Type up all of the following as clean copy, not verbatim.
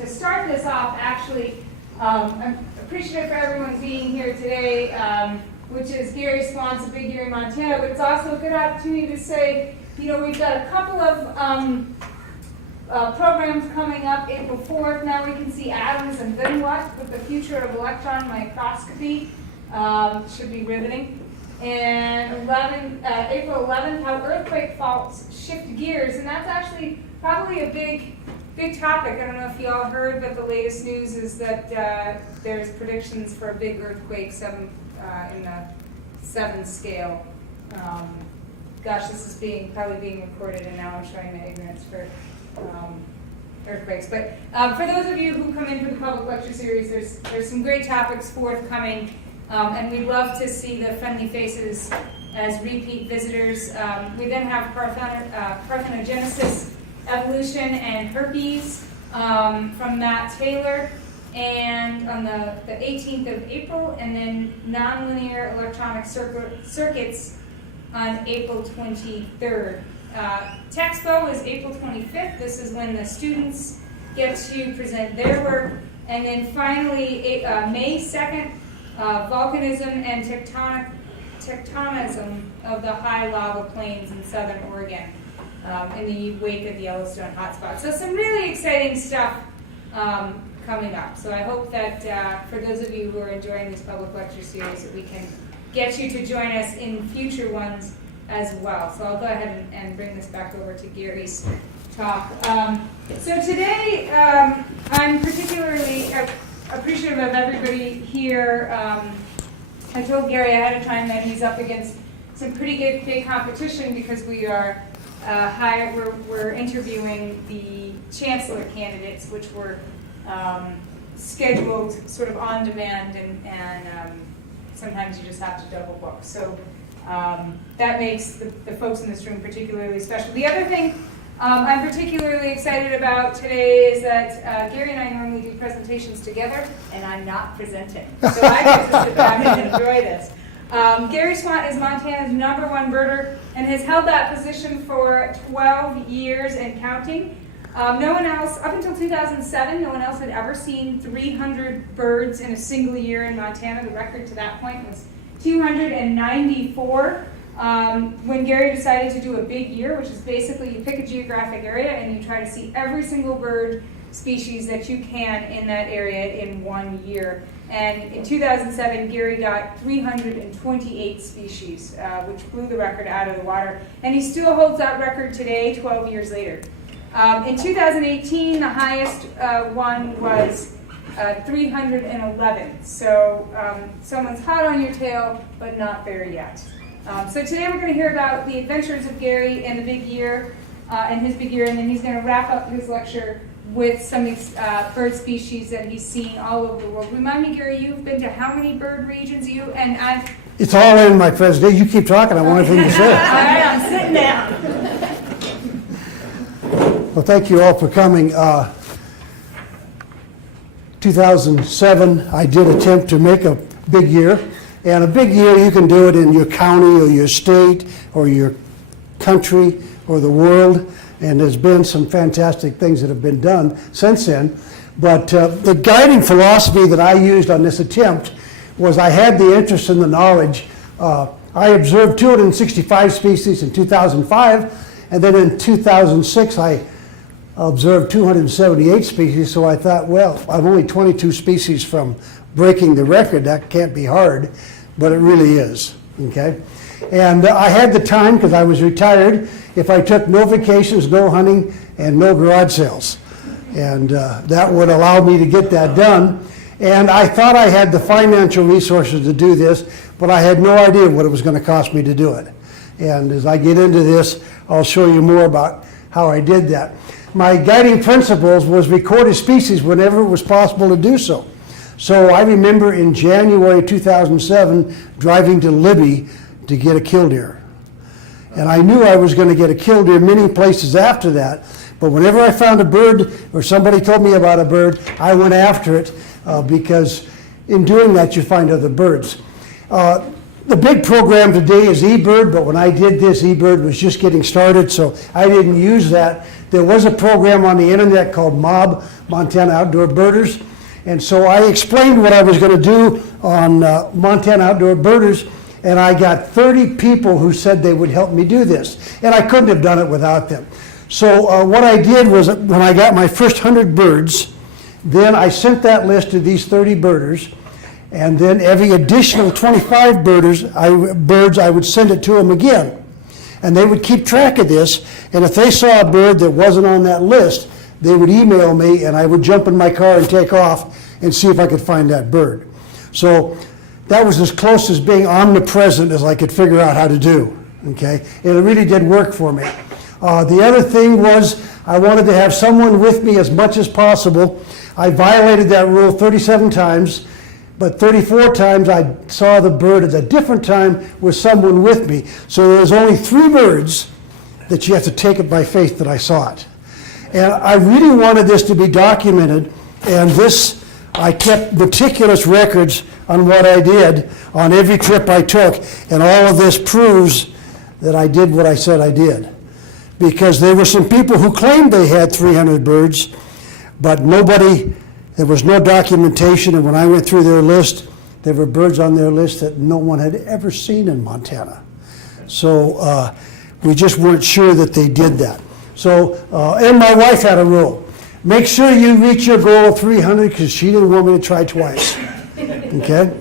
to start this off, actually, I'm appreciative for everyone being here today, which is Gary Swant's A Big Year in Montana, but it's also a good opportunity to say, you know, we've got a couple of programs coming up. April 4th, now we can see atoms and then what with the future of electron microscopy. Should be riveting. And April 11th, how earthquake faults shift gears, and that's actually probably a big topic. I don't know if you all heard, but the latest news is that there's predictions for a big earthquake in the 7 scale. Gosh, this is probably being recorded, and now I'm showing my ignorance for earthquakes. But for those of you who come in for the public lecture series, there's some great topics forthcoming, and we'd love to see the friendly faces as repeat visitors. We then have parthenogenesis, evolution, and herpes from Matt Taylor, and on the 18th of April, and then nonlinear electronic circuits on April 23rd. Texpo is April 25th. This is when the students get to present their work. And then finally, May 2nd, volcanism and tectonism of the high lava plains in southern Oregon in the wake of the Yellowstone hotspot. So some really exciting stuff coming up. So I hope that for those of you who are enjoying this public lecture series, that we can get you to join us in future ones as well. So I'll go ahead and bring this back over to Gary's talk. So today, I'm particularly appreciative of everybody here. I told Gary ahead of time that he's up against some pretty good big competition because we are we're interviewing the chancellor candidates, which were scheduled sort of on demand, and sometimes you just have to double book. So that makes the folks in this room particularly special. The other thing I'm particularly excited about today is that Gary and I normally do presentations together, and I'm not presenting. So I get to sit back and enjoy this. Gary Swant is Montana's #1 birder and has held that position for 12 years and counting. No one else, up until 2007, no one else had ever seen 300 birds in a single year in Montana. The record to that point was 294. When Gary decided to do a big year, which is basically you pick a geographic area and you try to see every single bird species that you can in that area in 1 year. And in 2007, Gary got 328 species, which blew the record out of the water. And he still holds that record today, 12 years later. In 2018, the highest one was 311. So someone's hot on your tail, but not there yet. So today we're going to hear about the adventures of Gary and the big year, and his big year, and then he's going to wrap up his lecture with some bird species that he's seen all over the world. Remind me, Gary, you've been to how many bird regions? It's all in my presentation. You keep talking. I want everything to say. All right, I'm sitting down. Well, thank you all for coming. 2007, I did attempt to make a big year. And a big year, you can do it in your county or your state or your country or the world. And there's been some fantastic things that have been done since then. But the guiding philosophy that I used on this attempt was I had the interest in the knowledge. I observed 265 species in 2005, and then in 2006 I observed 278 species. So I thought, well, I'm only 22 species from breaking the record. That can't be hard, but it really is, okay? And I had the time because I was retired if I took no vacations, no hunting, and no garage sales. And that would allow me to get that done. And I thought I had the financial resources to do this, but I had no idea what it was going to cost me to do it. And as I get into this, I'll show you more about how I did that. My guiding principles was record a species whenever it was possible to do so. So I remember in January 2007 driving to Libby to get a killdeer. And I knew I was going to get a killdeer many places after that, but whenever I found a bird or somebody told me about a bird, I went after it because in doing that you find other birds. The big program today is eBird, but when I did this, eBird was just getting started, so I didn't use that. There was a program on the internet called MOB, Montana Outdoor Birders, and so I explained what I was going to do on Montana Outdoor Birders, and I got 30 people who said they would help me do this, and I couldn't have done it without them. So what I did was, when I got my first 100 birds, then I sent that list to these 30 birders, and then every additional 25 birds, I would send it to them again. And they would keep track of this, and if they saw a bird that wasn't on that list, they would email me, and I would jump in my car and take off and see if I could find that bird. So that was as close as being omnipresent as I could figure out how to do, okay? And it really did work for me. The other thing was I wanted to have someone with me as much as possible. I violated that rule 37 times. But 34 times I saw the bird at a different time with someone with me. So there was only 3 birds that you have to take it by faith that I saw it. And I really wanted this to be documented, and this, I kept meticulous records on what I did on every trip I took, and all of this proves that I did what I said I did. Because there were some people who claimed they had 300 birds, but there was no documentation, and when I went through their list, there were birds on their list that no one had ever seen in Montana. So we just weren't sure that they did that. So, and my wife had a rule. Make sure you reach your goal of 300, because she didn't want me to try twice, okay?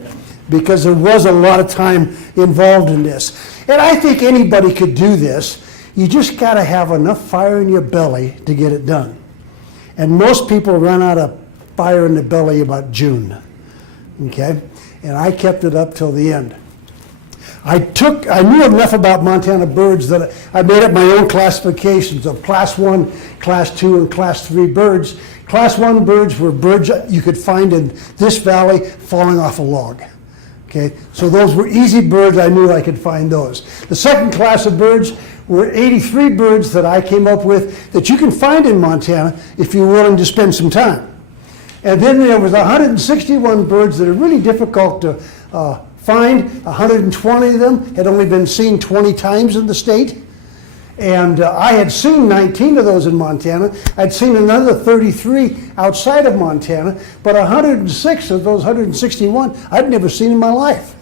Because there was a lot of time involved in this. And I think anybody could do this. You just gotta have enough fire in your belly to get it done. And most people run out of fire in the belly about June, okay? And I kept it up till the end. I knew enough about Montana birds that I made up my own classifications of Class 1, Class 2, and Class 3 birds. Class 1 birds were birds you could find in this valley falling off a log, okay? So those were easy birds. I knew I could find those. The second class of birds were 83 birds that I came up with that you can find in Montana if you're willing to spend some time. And then there was 161 birds that are really difficult to find. 120 of them had only been seen 20 times in the state. And I had seen 19 of those in Montana. I'd seen another 33 outside of Montana, but 106 of those 161 I'd never seen in my life.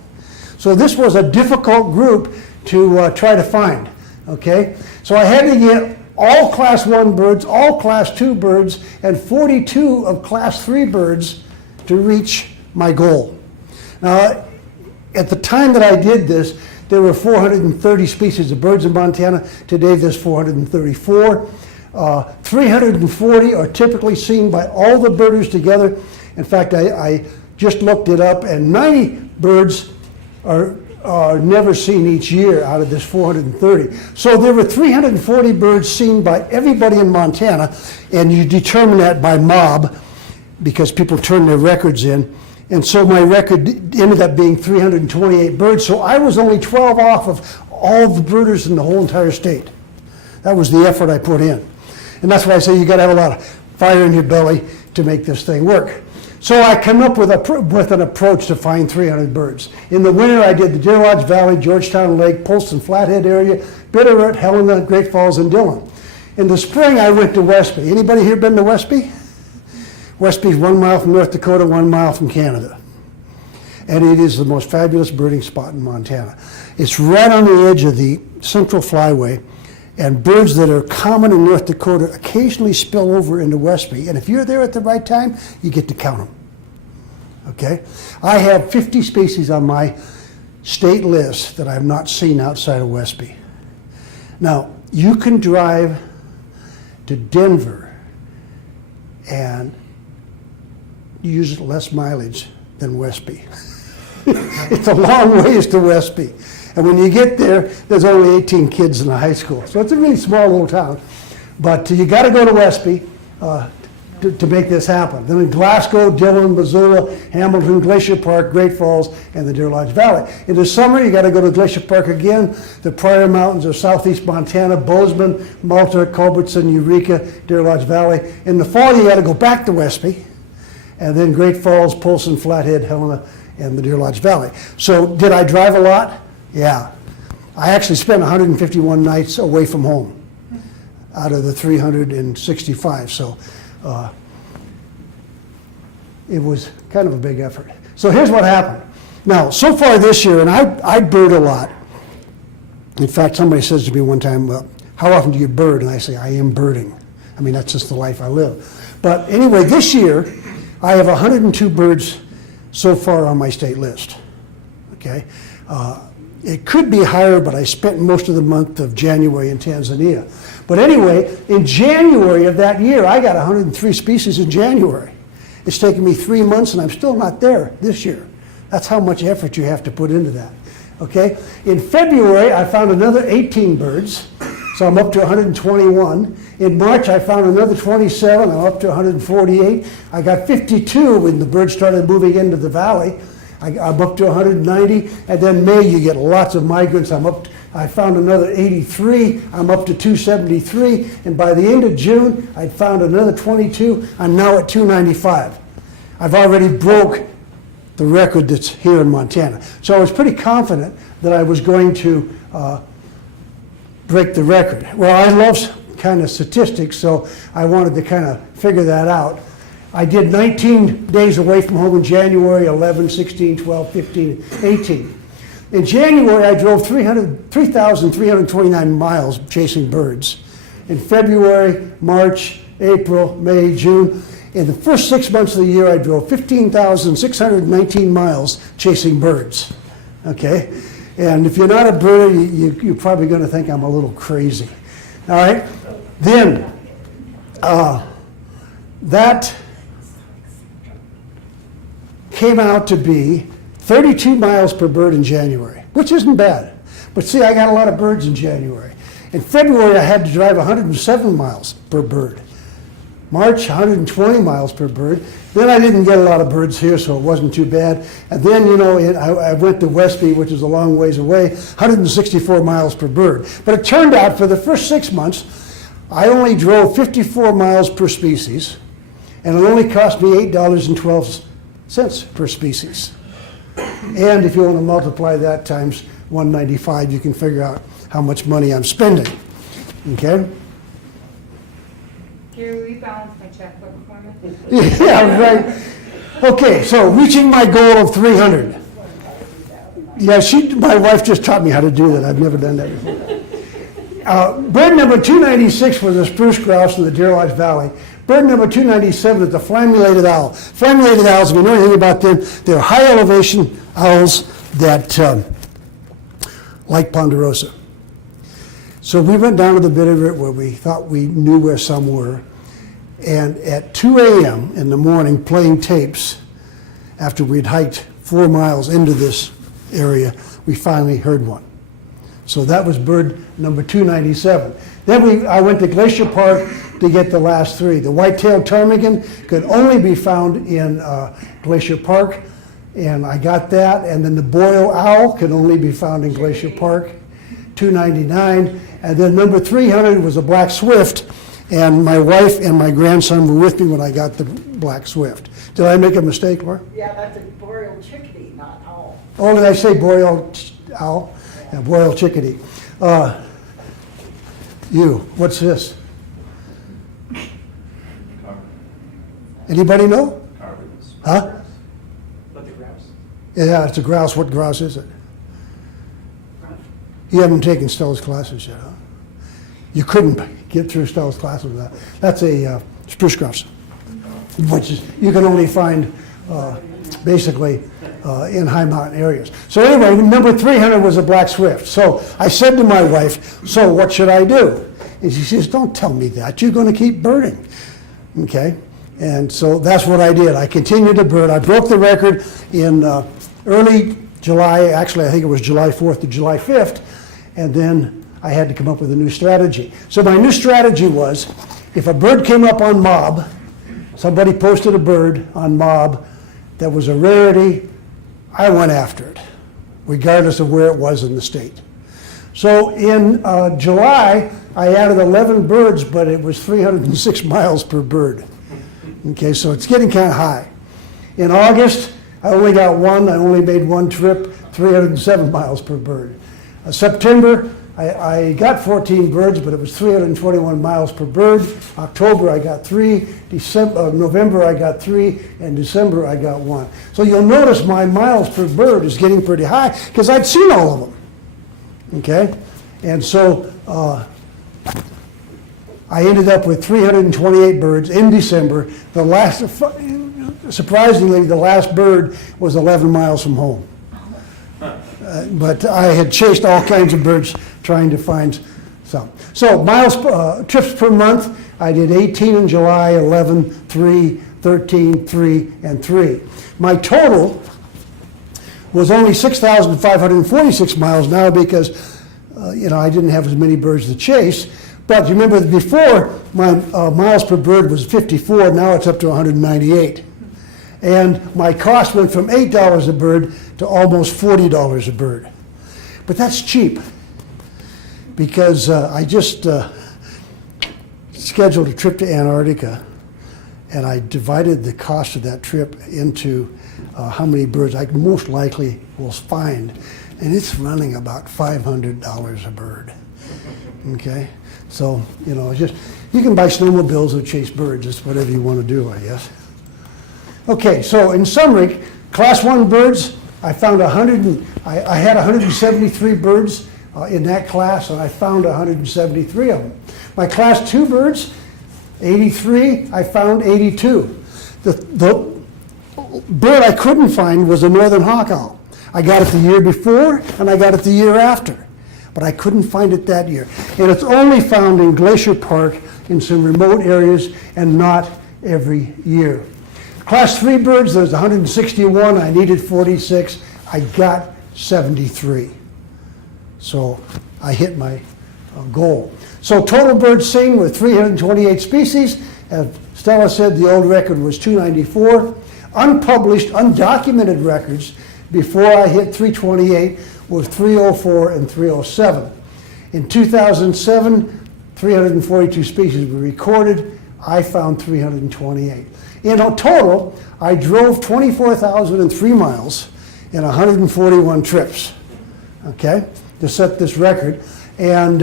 So this was a difficult group to try to find, okay? So I had to get all Class 1 birds, all Class 2 birds, and 42 of Class 3 birds to reach my goal. Now, at the time that I did this, there were 430 species of birds in Montana. Today there's 434. 340 are typically seen by all the birders together. In fact, I just looked it up, and 90 birds are never seen each year out of this 430. So there were 340 birds seen by everybody in Montana, and you determine that by mob because people turn their records in. And so my record ended up being 328 birds, so I was only 12 off of all the birders in the whole entire state. That was the effort I put in. And that's why I say you gotta have a lot of fire in your belly to make this thing work. So I came up with an approach to find 300 birds. In the winter, I did the Deer Lodge Valley, Georgetown Lake, Polson Flathead area, Bitterroot, Helena, Great Falls, and Dillon. In the spring, I went to Westby. Anybody here been to Westby? Westby's 1 mile from North Dakota, 1 mile from Canada. And it is the most fabulous birding spot in Montana. It's right on the edge of the Central Flyway, and birds that are common in North Dakota occasionally spill over into Westby. And if you're there at the right time, you get to count them. Okay? I have 50 species on my state list that I have not seen outside of Westby. Now, you can drive to Denver and use less mileage than Westby. It's a long ways to Westby. And when you get there, there's only 18 kids in the high school. So it's a really small little town. But you got to go to Westby to make this happen. Then in Glasgow, Dillon, Missoula, Hamilton, Glacier Park, Great Falls, and the Deer Lodge Valley. In the summer, you got to go to Glacier Park again, the Prairie Mountains of southeast Montana, Bozeman, Malta, Culbertson, Eureka, Deer Lodge Valley. In the fall, you got to go back to Westby, and then Great Falls, Polson, Flathead, Helena, and the Deer Lodge Valley. So did I drive a lot? Yeah. I actually spent 151 nights away from home out of the 365. So it was kind of a big effort. So here's what happened. Now, so far this year, and I bird a lot. In fact, somebody says to me one time, well, how often do you bird? And I say, I am birding. I mean, that's just the life I live. But anyway, this year, I have 102 birds so far on my state list. Okay? It could be higher, but I spent most of the month of January in Tanzania. But anyway, in January of that year, I got 103 species in January. It's taken me 3 months, and I'm still not there this year. That's how much effort you have to put into that. Okay? In February, I found another 18 birds, so I'm up to 121. In March, I found another 27. I'm up to 148. I got 52 when the birds started moving into the valley. I'm up to 190. And then May, you get lots of migrants. I found another 83. I'm up to 273. And by the end of June, I'd found another 22. I'm now at 295. I've already broke the record that's here in Montana. So I was pretty confident that I was going to break the record. Well, I love kind of statistics, so I wanted to kind of figure that out. I did 19 days away from home in January, 11, 16, 12, 15, 18. In January, I drove 3,329 miles chasing birds. In February, March, April, May, June, in the first 6 months of the year, I drove 15,619 miles chasing birds. Okay? And if you're not a birder, you're probably going to think I'm a little crazy. All right? Then, that came out to be 32 miles per bird in January, which isn't bad. But see, I got a lot of birds in January. In February, I had to drive 107 miles per bird. March, 120 miles per bird. Then I didn't get a lot of birds here, so it wasn't too bad. And then, I went to Westby, which is a long ways away, 164 miles per bird. But it turned out for the first 6 months, I only drove 54 miles per species, and it only cost me $8.12 per species. And if you want to multiply that times 195, you can figure out how much money I'm spending. Okay? Gary, will you balance my checkbook for me? Yeah, right. Okay, so reaching my goal of 300. Yeah, my wife just taught me how to do that. I've never done that before. Bird number 296 was the spruce grouse in the Deer Lodge Valley. Bird number 297 is the flammulated owl. Flammulated owls, if you know anything about them, they're high elevation owls that like ponderosa. So we went down to the bit of it where we thought we knew where some were. And at 2 a.m. in the morning, playing tapes, after we'd hiked 4 miles into this area, we finally heard one. So that was bird number 297. Then I went to Glacier Park to get the last 3. The white-tailed ptarmigan could only be found in Glacier Park, and I got that. And then the boreal owl could only be found in Glacier Park, 299. And then number 300 was a black swift, and my wife and my grandson were with me when I got the black swift. Did I make a mistake, Laura? Yeah, that's a boreal chickadee, not owl. Oh, did I say boreal owl? Yeah, boreal chickadee. What's this? Anybody know? Carbons. Huh? But the grouse. Yeah, it's a grouse. What grouse is it? You haven't taken Stella's classes yet, huh? You couldn't get through Stella's classes with that. That's a spruce grouse, which is, you can only find basically in high mountain areas. So anyway, number 300 was a black swift. So I said to my wife, so what should I do? And she says, don't tell me that. You're going to keep birding. Okay? And so that's what I did. I continued to bird. I broke the record in early July. Actually, I think it was July 4th to July 5th. And then I had to come up with a new strategy. So my new strategy was, if a bird came up on Mob, somebody posted a bird on Mob that was a rarity, I went after it, regardless of where it was in the state. So in July, I added 11 birds, but it was 306 miles per bird. Okay, so it's getting kind of high. In August, I only got one. I only made one trip, 307 miles per bird. September, I got 14 birds, but it was 321 miles per bird. October, I got 3. November, I got 3. And December, I got 1. So you'll notice my miles per bird is getting pretty high because I'd seen all of them. Okay? And so I ended up with 328 birds in December. Surprisingly, the last bird was 11 miles from home. But I had chased all kinds of birds trying to find some. So trips per month, I did 18 in July, 11, 3, 13, 3, and 3. My total was only 6,546 miles now because, I didn't have as many birds to chase. But you remember before, my miles per bird was 54, now it's up to 198. And my cost went from $8 a bird to almost $40 a bird. But that's cheap because I just scheduled a trip to Antarctica and I divided the cost of that trip into how many birds I most likely will find. And it's running about $500 a bird. Okay? So, you can buy snowmobiles or chase birds. It's whatever you want to do, I guess. Okay, so in summary, Class 1 birds, I found I had 173 birds in that class, and I found 173 of them. My Class 2 birds, 83, I found 82. The bird I couldn't find was a northern hawk owl. I got it the year before, and I got it the year after, but I couldn't find it that year. And it's only found in Glacier Park in some remote areas and not every year. Class 3 birds, there's 161, I needed 46, I got 73. So I hit my goal. So total birds seen with 328 species. As Stella said, the old record was 294. Unpublished, undocumented records before I hit 328 was 304 and 307. In 2007, 342 species were recorded. I found 328. In total, I drove 24,003 miles in 141 trips, okay, to set this record. And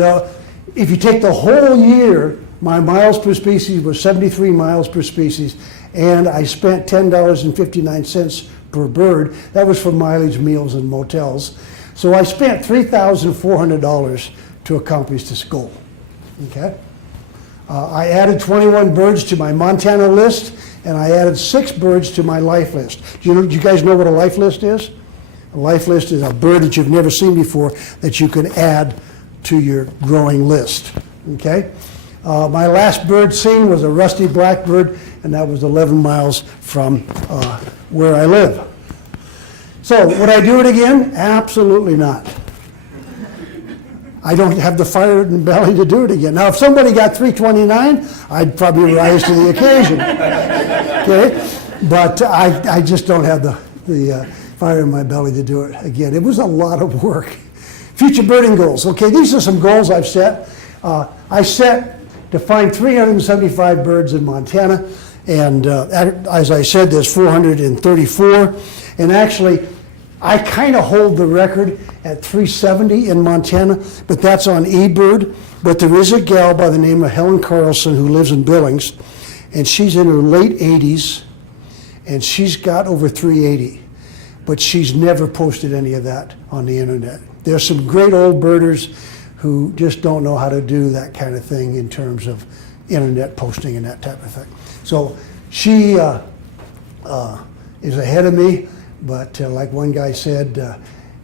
if you take the whole year, my miles per species was 73 miles per species, and I spent $10.59 per bird. That was for mileage, meals, and motels. So I spent $3,400 to accomplish this goal, okay? I added 21 birds to my Montana list, and I added 6 birds to my life list. Do you guys know what a life list is? A life list is a bird that you've never seen before that you can add to your growing list, okay? My last bird seen was a rusty blackbird, and that was 11 miles from where I live. So, would I do it again? Absolutely not. I don't have the fire in the belly to do it again. Now, if somebody got 329, I'd probably rise to the occasion. Okay? But I just don't have the fire in my belly to do it again. It was a lot of work. Future birding goals. Okay, these are some goals I've set. I set to find 375 birds in Montana. And as I said, there's 434. And actually, I kind of hold the record at 370 in Montana, but that's on eBird. But there is a gal by the name of Helen Carlson who lives in Billings, and she's in her late 80s, and she's got over 380. But she's never posted any of that on the internet. There's some great old birders who just don't know how to do that kind of thing in terms of internet posting and that type of thing. So she is ahead of me. But like one guy said,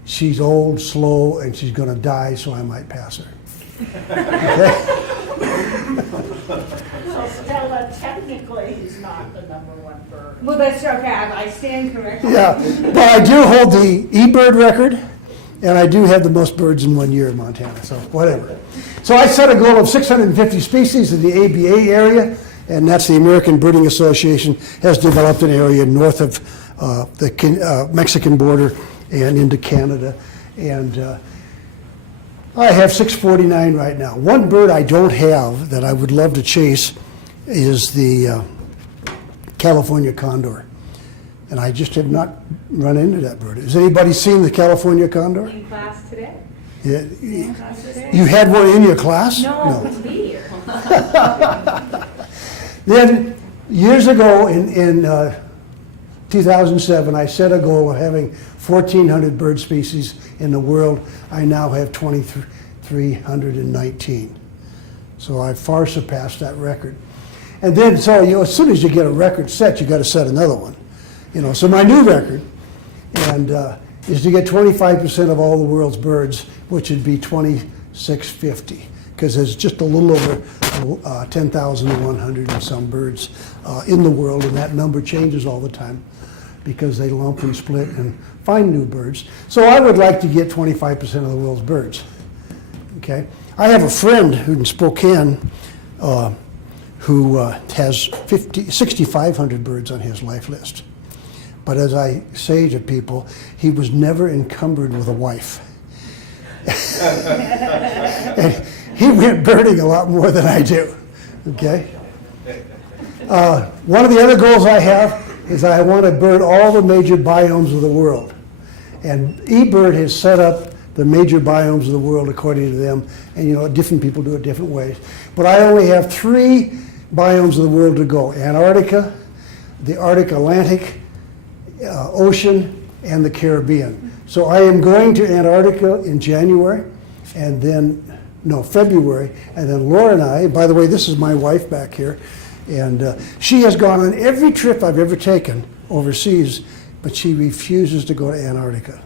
she's old, slow, and she's going to die, so I might pass her. So Stella, technically, he's not the #1 bird. Well, that's okay, I stand corrected. Yeah, but I do hold the eBird record, and I do have the most birds in 1 year in Montana, so whatever. So I set a goal of 650 species in the ABA area, and that's the American Birding Association has developed an area north of the Mexican border and into Canada. And I have 649 right now. One bird I don't have that I would love to chase is the California condor. And I just have not run into that bird. Has anybody seen the California condor? In class today? Yeah. Class today? You had one in your class? No, me. Then, years ago in 2007, I set a goal of having 1,400 bird species in the world. I now have 2,319. So I far surpassed that record. And then, so as soon as you get a record set, you got to set another one. So my new record is to get 25% of all the world's birds, which would be 2,650, because there's just a little over 10,100 and some birds in the world, and that number changes all the time because they lump and split and find new birds. So I would like to get 25% of the world's birds. Okay, I have a friend who in Spokane who has 6,500 birds on his life list. But as I say to people, he was never encumbered with a wife. And he went birding a lot more than I do. Okay. One of the other goals I have is I want to bird all the major biomes of the world. And eBird has set up the major biomes of the world according to them, and different people do it different ways. But I only have 3 biomes of the world to go: Antarctica, the Arctic Atlantic Ocean, and the Caribbean. So I am going to Antarctica in January, and then February, and then Laura and I. By the way, this is my wife back here, and she has gone on every trip I've ever taken overseas, but she refuses to go to Antarctica.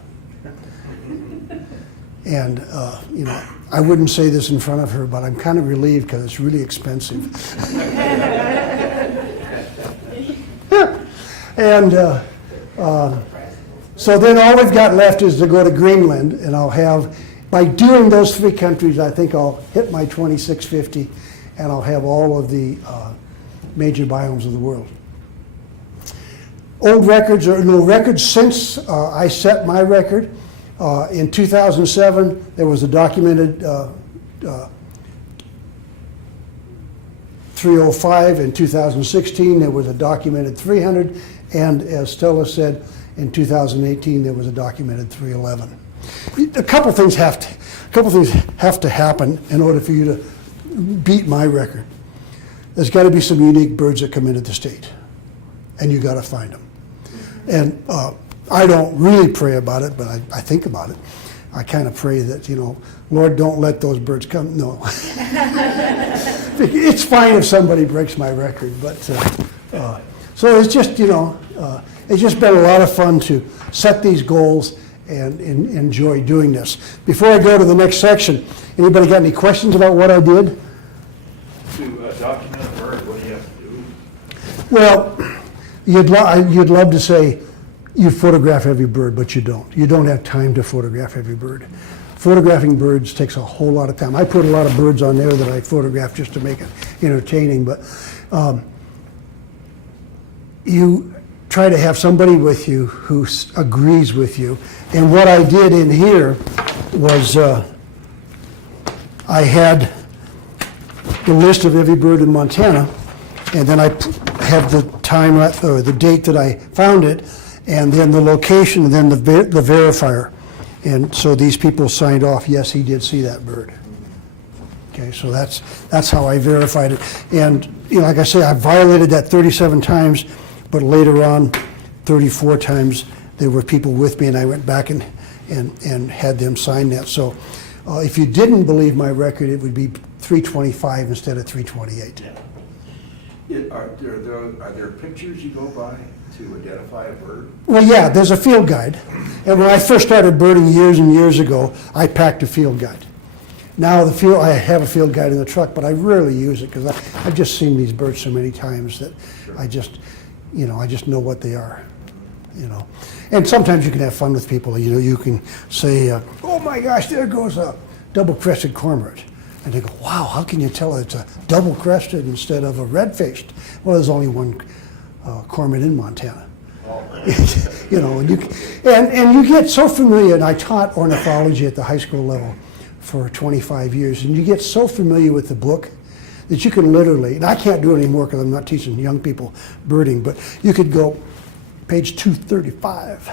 And I wouldn't say this in front of her, but I'm kind of relieved because it's really expensive. And so then all we've got left is to go to Greenland, and I'll have, by doing those 3 countries, I think I'll hit my 2,650, and I'll have all of the major biomes of the world. Old records, or no records since I set my record. In 2007, there was a documented 305. In 2016, there was a documented 300. And as Stella said, in 2018, there was a documented 311. A couple things have to happen in order for you to beat my record. There's got to be some unique birds that come into the state, and you got to find them. And I don't really pray about it, but I think about it. I kind of pray that, Lord, don't let those birds come. No. It's fine if somebody breaks my record, but so it's just, it's just been a lot of fun to set these goals and enjoy doing this. Before I go to the next section, anybody got any questions about what I did? To document a bird, what do you have to do? Well, you'd love to say you photograph every bird, but you don't. You don't have time to photograph every bird. Photographing birds takes a whole lot of time. I put a lot of birds on there that I photograph just to make it entertaining, but you try to have somebody with you who agrees with you. And what I did in here was I had the list of every bird in Montana, and then I have the time or the date that I found it, and then the location, and then the verifier. And so these people signed off, yes, he did see that bird. Okay, so that's how I verified it. And like I say, I violated that 37 times, but later on, 34 times, there were people with me, and I went back and had them sign that. So if you didn't believe my record, it would be 325 instead of 328. Are there pictures you go by to identify a bird? Well, yeah, there's a field guide. And when I first started birding years and years ago, I packed a field guide. Now I have a field guide in the truck, but I rarely use it because I've just seen these birds so many times that I just know what they are. And sometimes you can have fun with people. You can say, "Oh my gosh, there goes a double-crested cormorant," and they go, "Wow, how can you tell it's a double-crested instead of a red-faced?" Well, there's only one cormorant in Montana. And you get so familiar. And I taught ornithology at the high school level for 25 years, and you get so familiar with the book that you can literally, and I can't do it anymore because I'm not teaching young people birding, but you could go page 235.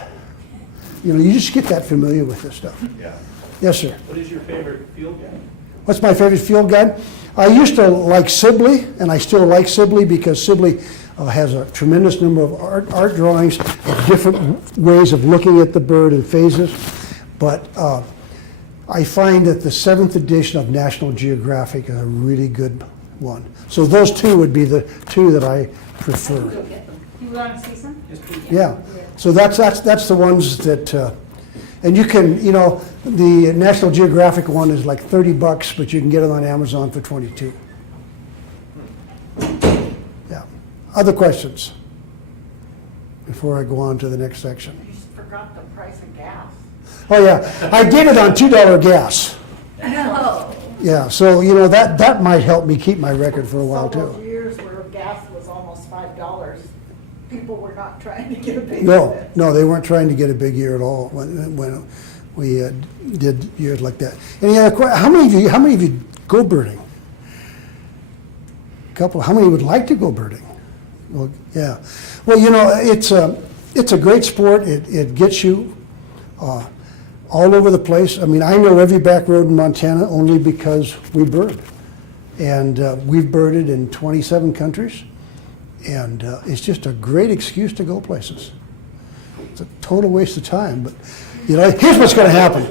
You know, you just get that familiar with this stuff. Yeah. Yes, sir. What is your favorite field guide? What's my favorite field guide? I used to like Sibley, and I still like Sibley because Sibley has a tremendous number of art drawings of different ways of looking at the bird and phases. But I find that the 7th edition of National Geographic is a really good one. So those two would be the two that I prefer. Do you want to see some? Yes, please. Yeah, so that's the ones that, and you can, you know, the National Geographic one is like $30, but you can get it on Amazon for 22. Yeah. Other questions before I go on to the next section? You forgot the price of gas. Oh yeah, I did it on $2 gas. Oh. Yeah, so you know that might help me keep my record for a while So those too. years where gas was almost $5, people were not trying to get a big No, unit. no, they weren't trying to get a big year at all when we did years like that. Any other how many of you go birding? A couple. How many would like to go birding? Well, yeah. Well, you know, it's a great sport. It gets you all over the place. I mean, I know every back road in Montana only because we bird, and we've birded in 27 countries. And it's just a great excuse to go places. It's a total waste of time, but you know, here's what's going to happen.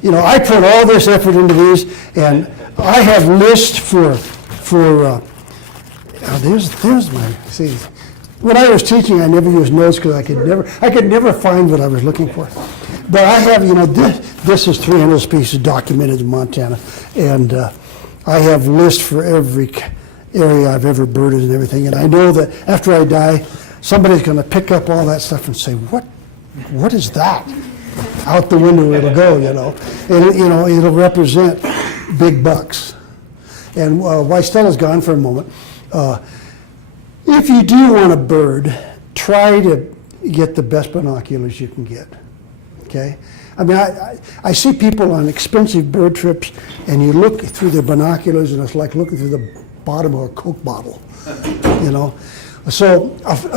You know, I put all this effort into these, and I have lists for there's my, see, when I was teaching, I never used notes because I could never find what I was looking for. But I have, you know, this is 300 species documented in Montana, and I have lists for every area I've ever birded and everything, and I know that after I die, somebody's going to pick up all that stuff and say, what is that? Out the window it'll go, you know, and you know it'll represent big bucks. And while Stella's gone for a moment, if you do want a bird, try to get the best binoculars you can get. Okay, I mean I see people on expensive bird trips, and you look through their binoculars, and it's like looking through the bottom of a Coke bottle, you know. So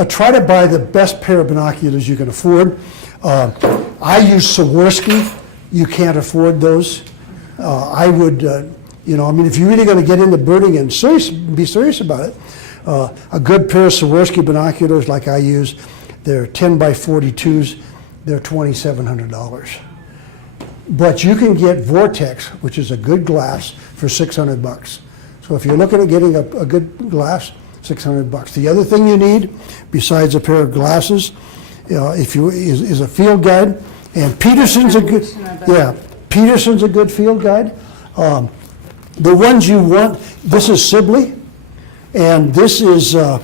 try to buy the best pair of binoculars you can afford. I use Swarovski. You can't afford those. I would, you know, I mean, if you're really going to get into birding and be serious about it, a good pair of Swarovski binoculars like I use, they're 10 by 42s. They're $2,700. But you can get Vortex, which is a good glass, for $600. So if you're looking at getting a good glass, $600. The other thing you need, besides a pair of glasses, is a field guide. And Peterson's a good, yeah, Peterson's a good field guide. The ones you want, this is Sibley, and this is the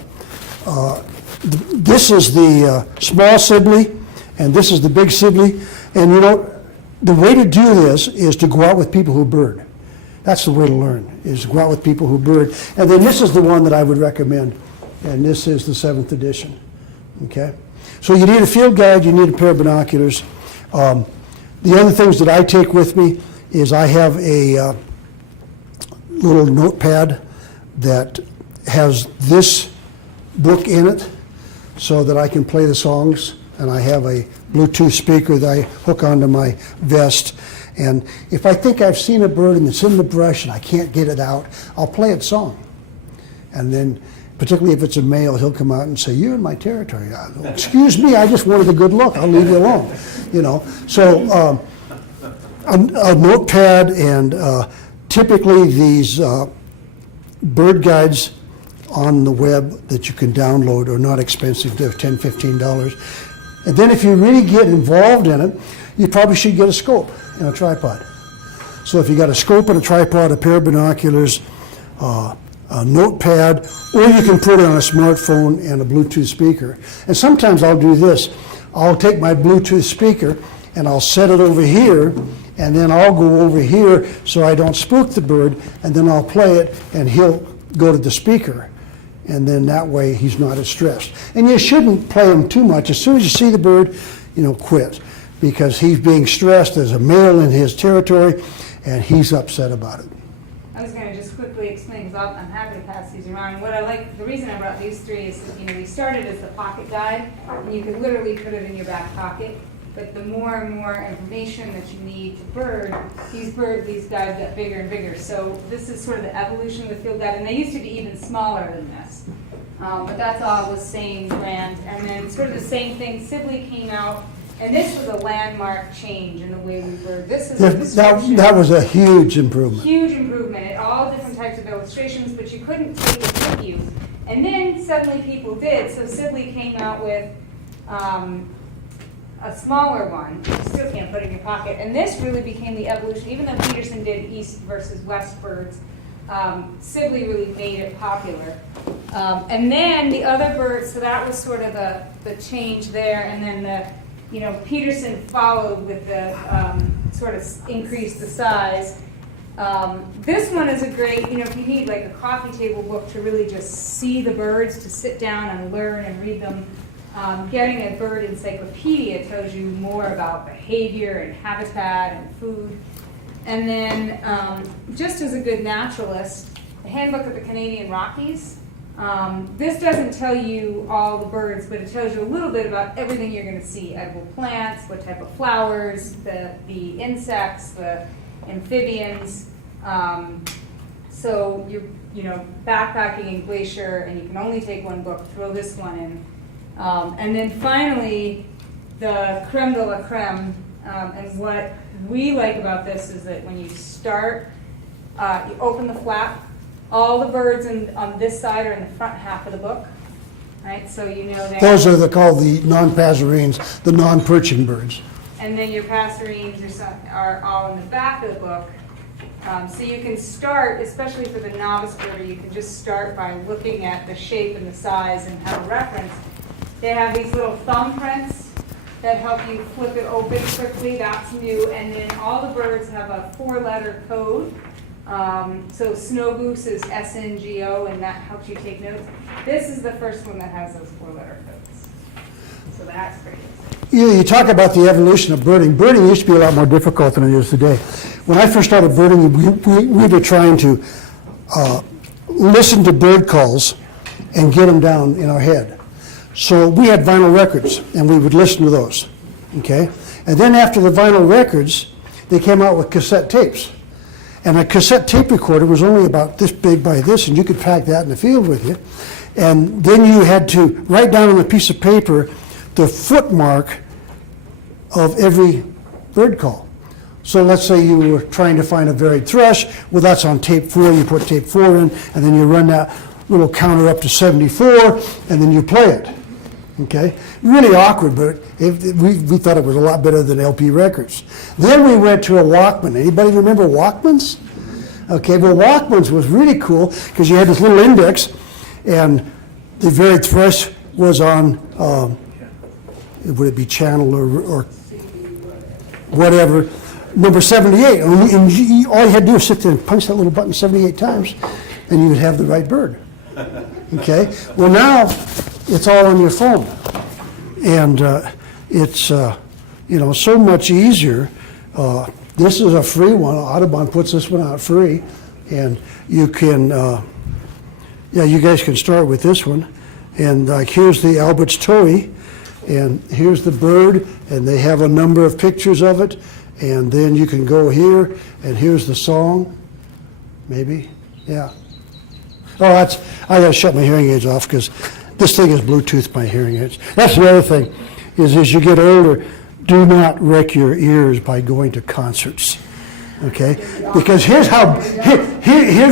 small Sibley, and this is the big Sibley. And you know, the way to do this is to go out with people who bird. That's the way to learn, is to go out with people who bird. And then this is the one that I would recommend, and this is the 7th edition, okay? So you need a field guide, you need a pair of binoculars. The other things that I take with me is I have a little notepad that has this book in it so that I can play the songs, and I have a Bluetooth speaker that I hook onto my vest. And if I think I've seen a bird and it's in the brush and I can't get it out, I'll play its song. And then, particularly if it's a male, he'll come out and say, "You're in my territory." I go, "Excuse me, I just wanted a good look. I'll leave you alone." You know. So a notepad, and typically these bird guides on the web that you can download are not expensive. They're $10, $15. And then if you really get involved in it, you probably should get a scope and a tripod. So if you got a scope and a tripod, a pair of binoculars, a notepad, or you can put it on a smartphone and a Bluetooth speaker. And sometimes I'll do this. I'll take my Bluetooth speaker and I'll set it over here, and then I'll go over here so I don't spook the bird, and then I'll play it and he'll go to the speaker. And then that way he's not as stressed. And you shouldn't play him too much. As soon as you see the bird, you know, quit. Because he's being stressed as a male in his territory, and he's upset about it. I was going to just quickly quickly explain, because I'm happy to pass these around. And what I like, the reason I brought these three is that, we started as the pocket guide, and you could literally put it in your back pocket. But the more and more information that you need to these guides get bigger and bigger. So this is sort of the evolution of the field guide, and they used to be even smaller than this. But that's all the same brand. And then sort of the same thing, Sibley came out, and this was a landmark change in the way we bird. This is a description. That was a huge improvement. Huge improvement at all different types of illustrations, but you couldn't take it with you. And then suddenly people did, so Sibley came out with a smaller one. You still can't put it in your pocket. And this really became the evolution, even though Peterson did east versus west birds, Sibley really made it popular. And then the other birds, so that was sort of the change there, and then Peterson followed with the sort of increased the size. This one is a great, if you need like a coffee table book to really just see the birds, to sit down and learn and read them. Getting a bird encyclopedia tells you more about behavior and habitat and food. And then, just as a good naturalist, the Handbook of the Canadian Rockies. This doesn't tell you all the birds, but it tells you a little bit about everything you're going to see. Edible plants, what type of flowers, the insects, the amphibians. So you're backpacking in Glacier and you can only take one book, throw this one in. And then finally, the creme de la creme. And what we like about this is that when you start, you open the flap, all the birds on this side are in the front half of the book, right? So you know that. Those are called the non-passerines, the non-perching birds. And then your passerines are all in the back of the book. So you can start, especially for the novice birder, you can just start by looking at the shape and the size and have a reference. They have these little thumbprints that help you flip it open quickly. That's new. And then all the birds have a 4-letter code. So snow goose is SNGO, and that helps you take notes. This is the first one that has those 4-letter codes. So that's pretty exciting. You talk about the evolution of birding. Birding used to be a lot more difficult than it is today. When I first started birding, we were trying to listen to bird calls and get them down in our head. So we had vinyl records, and we would listen to those, okay? And then after the vinyl records, they came out with cassette tapes. And a cassette tape recorder was only about this big by this, and you could pack that in the field with you. And then you had to write down on a piece of paper the footmark of every bird call. So let's say you were trying to find a varied thrush. Well, that's on tape 4. You put tape 4 in, and then you run that little counter up to 74, and then you play it. Okay, really awkward, but we thought it was a lot better than LP records. Then we went to a Walkman. Anybody remember Walkmans? Okay, well, Walkmans was really cool because you had this little index, and the varied thrush was on, would it be channel or whatever, number 78. And all you had to do was sit there and punch that little button 78 times, and you would have the right bird. Okay, well, now it's all on your phone, and it's so much easier. This is a free one. Audubon puts this one out free, and you can you guys can start with this one. And here's the Albert's towhee, and here's the bird, and they have a number of pictures of it. And then you can go here, and here's the song. Maybe, yeah. Oh, I gotta shut my hearing aids off because this thing is Bluetooth my hearing aids. That's the other thing, is as you get older, do not wreck your ears by going to concerts, okay? Because here's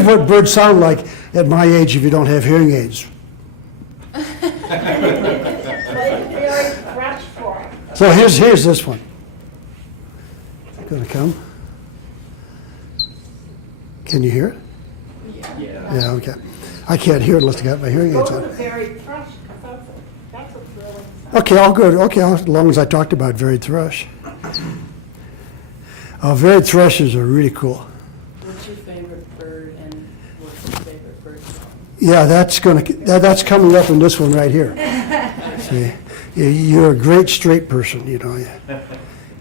what birds sound like at my age if you don't have hearing aids. Very fresh for it. So here's this one. Gonna come. Can you hear it? Yeah, okay. I can't hear it unless I got my hearing Go aids to the on. very fresh, because that's a thrilling sound. Okay, I'll go. Okay, as long as I talked about varied thrush. Varied thrushes are really cool. What's your favorite bird and what's your favorite bird song? Yeah, that's coming up in this one right here. See, you're a great straight person, you know.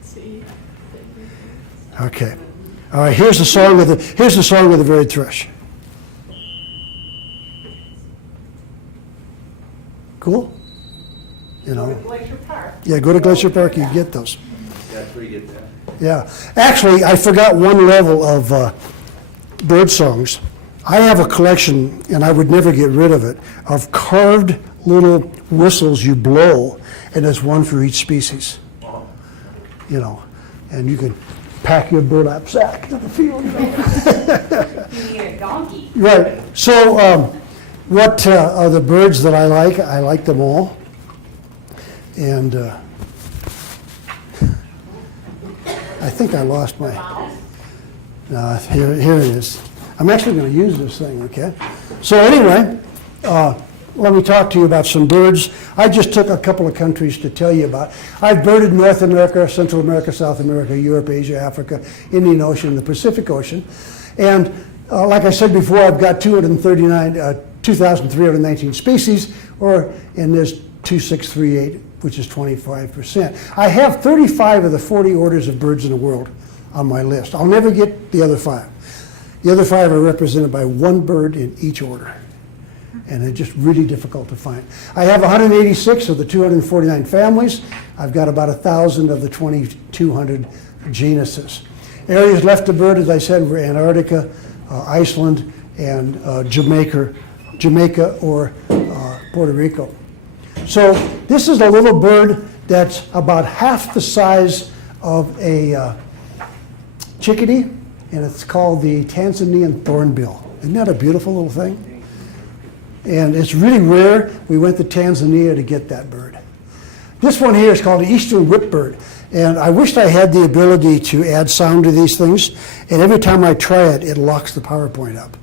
See? Okay. All right. Here's the song of the varied thrush. Cool? You Go to know, Glacier Park. yeah, go to Glacier Park, you get those. That's where you get that. Yeah, actually, I forgot one level of bird songs. I have a collection, and I would never get rid of it, of carved little whistles you blow, and there's one for each species. You know, and you can pack your burlap sack to the field. You need a donkey. Right, so what are the birds that I like? I like them all. And I think I lost my, here it is. I'm actually going to use this thing, okay? So anyway, let me talk to you about some birds. I just took a couple of countries to tell you about. I've birded North America, Central America, South America, Europe, Asia, Africa, Indian Ocean, the Pacific Ocean. And like I said before, I've got 2,319 species, or in this 2638, which is 25%. I have 35 of the 40 orders of birds in the world on my list. I'll never get the other 5. The other 5 are represented by one bird in each order, and they're just really difficult to find. I have 186 of the 249 families. I've got about 1,000 of the 2,200 genuses. Areas left to bird, as I said, were Antarctica, Iceland, and Jamaica or Puerto Rico. So this is a little bird that's about half the size of a chickadee, and it's called the Tanzanian thornbill. Isn't that a beautiful little thing? And it's really rare. We went to Tanzania to get that bird. This one here is called the eastern whipbird, and I wished I had the ability to add sound to these things, and every time I try it, it locks the PowerPoint up.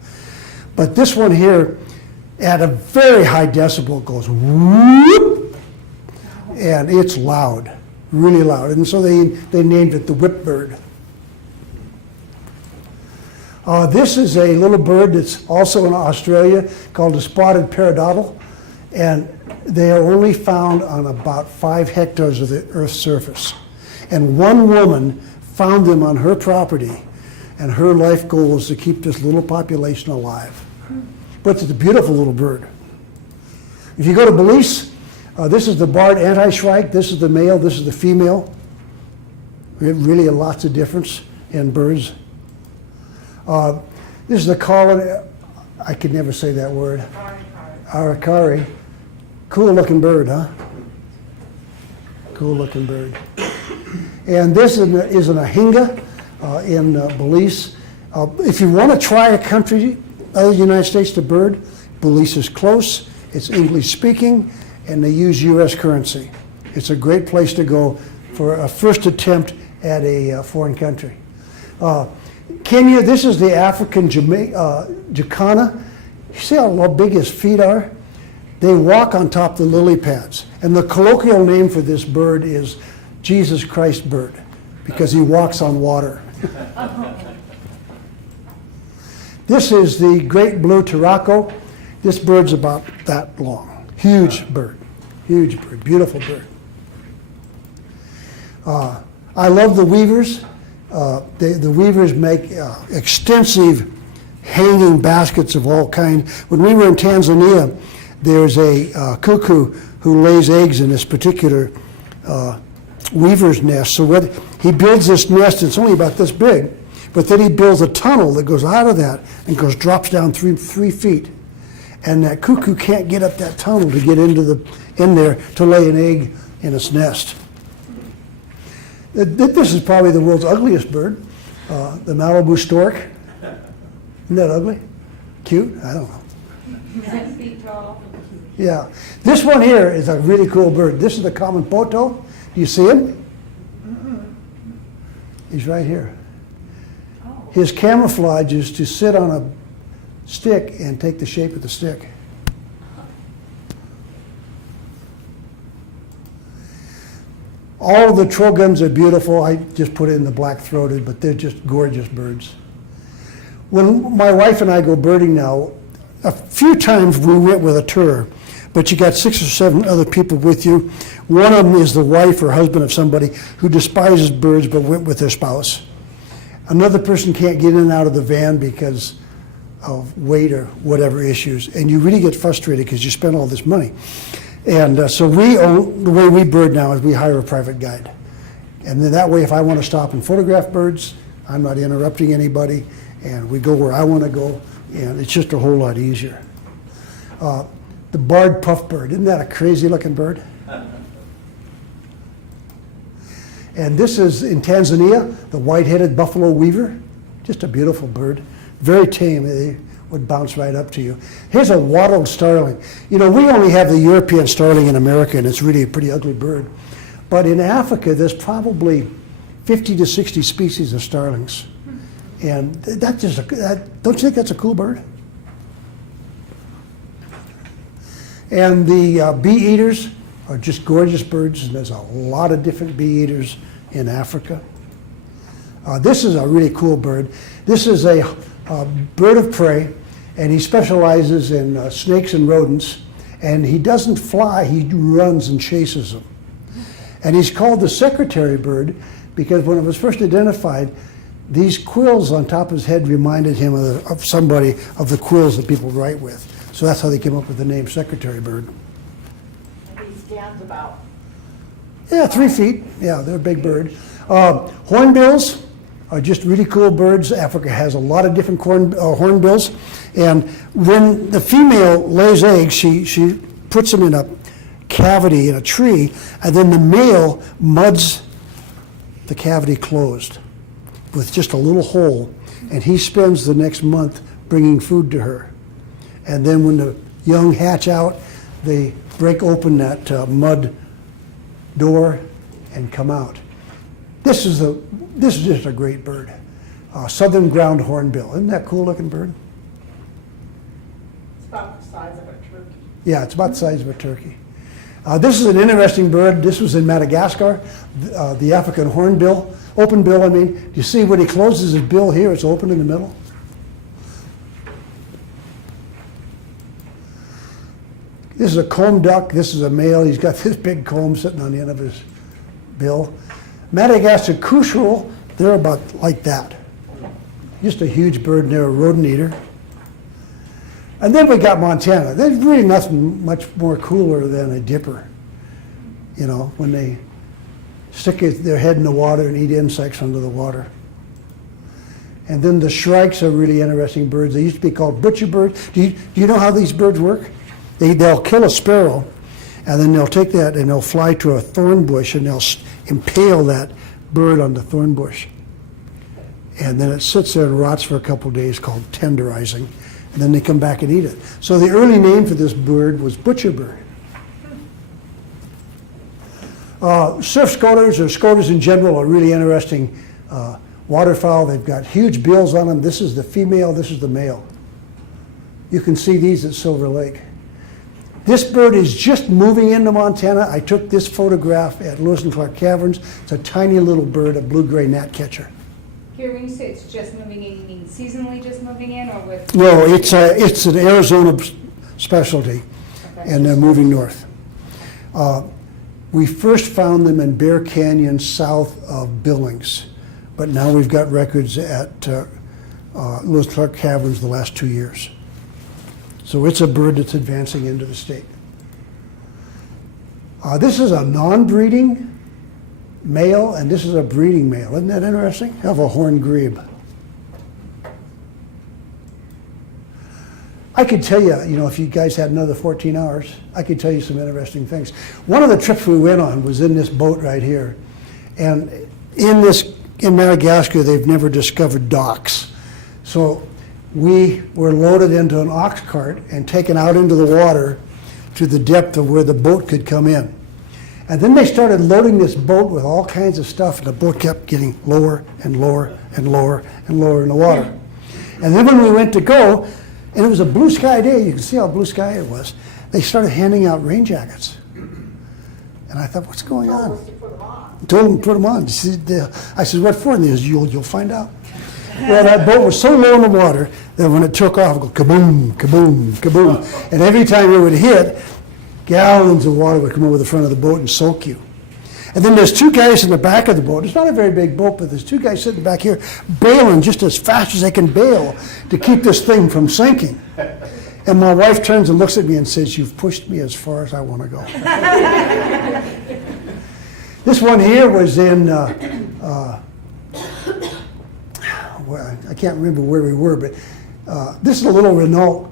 But this one here, at a very high decibel, goes whoop, and it's loud, really loud. And so they named it the whipbird. This is a little bird that's also in Australia called the spotted peridottle, and they are only found on about 5 hectares of the Earth's surface. And one woman found them on her property, and her life goal is to keep this little population alive. But it's a beautiful little bird. If you go to Belize, this is the barred anti-shrike. This is the male, this is the female. Really lots of difference in birds. This is the colony, I could never say that word. Aracari. Cool looking bird, huh? Cool looking bird. And this is an ahinga in Belize. If you want to try a country other than the United States to bird, Belize is close, it's English speaking, and they use US currency. It's a great place to go for a first attempt at a foreign country. Kenya, this is the African jacana. You see how big his feet are? They walk on top of the lily pads. And the colloquial name for this bird is Jesus Christ bird, because he walks on water. This is the great blue turaco. This bird's about that long. Huge bird, beautiful bird. I love the weavers. The weavers make extensive hanging baskets of all kinds. When we were in Tanzania, there's a cuckoo who lays eggs in this particular weaver's nest. So what he builds this nest, it's only about this big, but then he builds a tunnel that goes out of that and drops down 3 feet. And that cuckoo can't get up that tunnel to get in there to lay an egg in its nest. This is probably the world's ugliest bird, the Malibu stork. Isn't that ugly? Cute? I don't know. 6 feet tall. Yeah. This one here is a really cool bird. This is the common poto. Do you see him? He's right here. His camouflage is to sit on a stick and take the shape of the stick. All of the trogons are beautiful. I just put it in the black-throated, but they're just gorgeous birds. When my wife and I go birding now, a few times we went with a tour, but you got 6 or 7 other people with you. One of them is the wife or husband of somebody who despises birds but went with their spouse. Another person can't get in and out of the van because of weight or whatever issues, and you really get frustrated because you spend all this money. And so the way we bird now is we hire a private guide. And then that way, if I want to stop and photograph birds, I'm not interrupting anybody, and we go where I want to go, and it's just a whole lot easier. The barred puffbird, isn't that a crazy looking bird? And this is in Tanzania, the white-headed buffalo weaver. Just a beautiful bird, very tame. They would bounce right up to you. Here's a wattled starling. You know, we only have the European starling in America, and it's really a pretty ugly bird. But in Africa, there's probably 50 to 60 species of starlings. And don't you think that's a cool bird? And the bee eaters are just gorgeous birds, and there's a lot of different bee eaters in Africa. This is a really cool bird. This is a bird of prey, and he specializes in snakes and rodents, and he doesn't fly, he runs and chases them. And he's called the secretary bird because when it was first identified, these quills on top of his head reminded him of the quills that people write with. So that's how they came up with the name secretary bird. And he stands about, Yeah, 3 feet. Yeah, they're a big bird. Hornbills are just really cool birds. Africa has a lot of different hornbills. And when the female lays eggs, she puts them in a cavity in a tree, and then the male muds the cavity closed with just a little hole, and he spends the next month bringing food to her. And then when the young hatch out, they break open that mud door and come out. This is just a great bird. Southern ground hornbill. Isn't that a cool looking bird? it's about the size of a turkey. Yeah, it's about the size of a turkey. This is an interesting bird. This was in Madagascar, the African hornbill, open bill, I mean. You see when he closes his bill here, it's open in the middle. This is a comb duck. This is a male. He's got this big comb sitting on the end of his bill. Madagascar cusharel, they're about like that. Just a huge bird, and they're a rodent eater. And then we got Montana. There's really nothing much more cooler than a dipper. You know, when they stick their head in the water and eat insects under the water. And then the shrikes are really interesting birds. They used to be called butcher birds. Do you know how these birds work? They'll kill a sparrow, and then they'll take that and they'll fly to a thorn bush and they'll impale that bird on the thorn bush. And then it sits there and rots for a couple of days, called tenderizing. And then they come back and eat it. So the early name for this bird was butcher bird. Surf scoters, or scoters in general, are really interesting waterfowl. They've got huge bills on them. This is the female, this is the male. You can see these at Silver Lake. This bird is just moving into Montana. I took this photograph at Lewis and Clark Caverns. It's a tiny little bird, a blue-gray gnatcatcher. Here, when you say it's just moving in, you mean seasonally just moving in, or with? No, it's an Arizona specialty, and they're moving north. We first found them in Bear Canyon south of Billings, but now we've got records at Lewis and Clark Caverns the last 2 years. So it's a bird that's advancing into the state. This is a non-breeding male, and this is a breeding male. Isn't that interesting? Of a horned grebe. I could tell you, if you guys had another 14 hours, I could tell you some interesting things. One of the trips we went on was in this boat right here. And in Madagascar, they've never discovered docks. So we were loaded into an ox cart and taken out into the water to the depth of where the boat could come in. And then they started loading this boat with all kinds of stuff, and the boat kept getting lower and lower and lower and lower in the water. And then when we went to go, and it was a blue sky day, you can see how blue sky it was, they started handing out rain jackets. And I thought, what's going on? Told us to put them on. Told them to put them on. I said, what for? And they said, you'll find out. Well, that boat was so low in the water that when it took off, it would go kaboom, kaboom, kaboom. And every time it would hit, gallons of water would come over the front of the boat and soak you. And then there's two guys in the back of the boat. It's not a very big boat, but there's two guys sitting back here bailing just as fast as they can bail to keep this thing from sinking. And my wife turns and looks at me and says, "You've pushed me as far as I want to go." This one here was in, well, I can't remember where we were, but this is a little Renault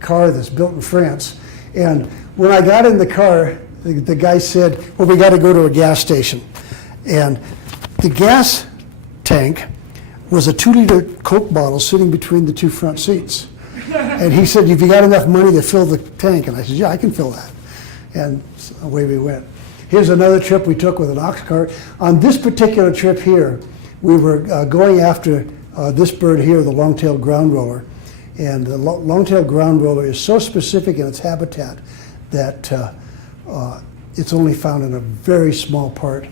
car that's built in France. And when I got in the car, the guy said, "Well, we got to go to a gas station." And the gas tank was a 2-liter Coke bottle sitting between the two front seats. And he said, "Have you got enough money to fill the tank?" And I said, "Yeah, I can fill that." And so away we went. Here's another trip we took with an ox cart. On this particular trip here, we were going after this bird here, the long-tailed ground roller. And the long-tailed ground roller is so specific in its habitat that it's only found in a very small part